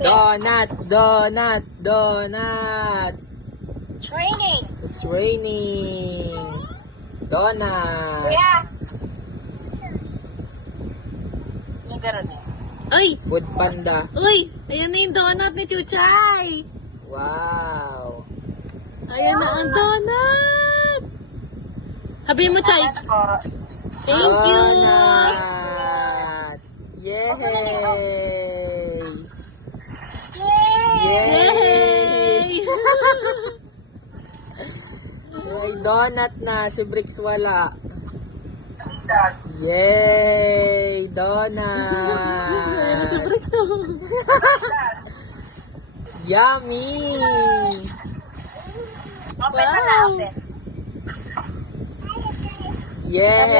Donut, donut, donut. It's raining. It's raining. Donut. Yeah. Yung gano'n eh. Uy! Food panda. Uy! Ayan na yung donut ni Chuchay! Wow. Ayan na ang donut! Sabihin mo, Chay. Thank you! Donut. Yay! Yay! May donut na. Si Bricks wala. Yay! Donut! Yummy! Open na na, open. Yay!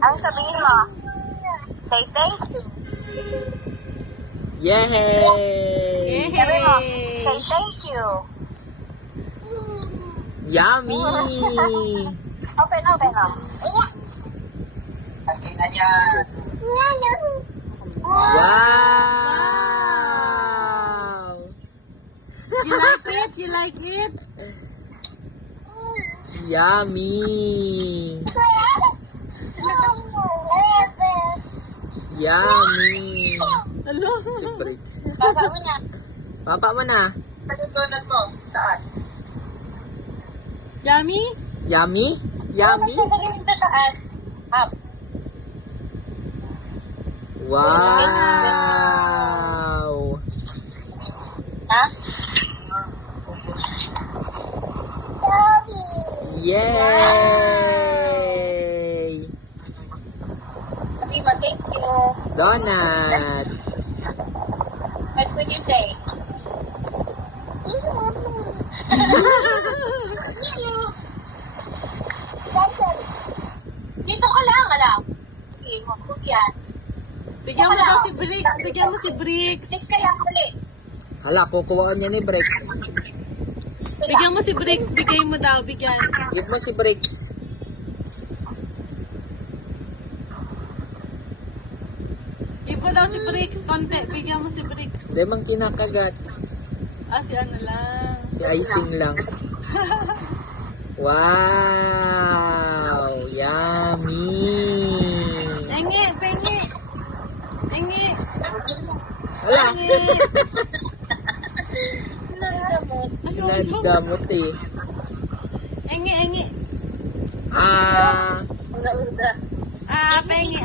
Ano sabihin mo? Say thank you. Yay! Sabi mo, say thank you. Yummy! Open, open, oh. Wow! You like it? You like it? Yummy! Yummy! Hello? Si Bricks. Baba mo na. Papa mo na. Donut mo, taas. Yummy? Yummy? Yummy? Sabihin sa taas. Up. Wow! Ha? Yay! Sabihin mo, thank you. Donut! What would you say? Dito ka lang, alam. Okay, mag-cook yan. Bigyan mo daw si Bricks. Bigyan mo si Bricks. Sit ka lang ulit. Hala, kukuhaan niya ni Bricks. Bigyan mo si Bricks. Bigay mo daw. Bigyan. Give mo si Bricks. Give mo daw si Bricks. Konti. Bigyan mo si Bricks. Hindi mang kinakagat. Ah, si ano lang. Si icing lang. Wow! Yummy! Pengi. Pengi. Pengi. Hala! Ayun. Nagdamot eh. Engi. Ah! Una-una. Pengi.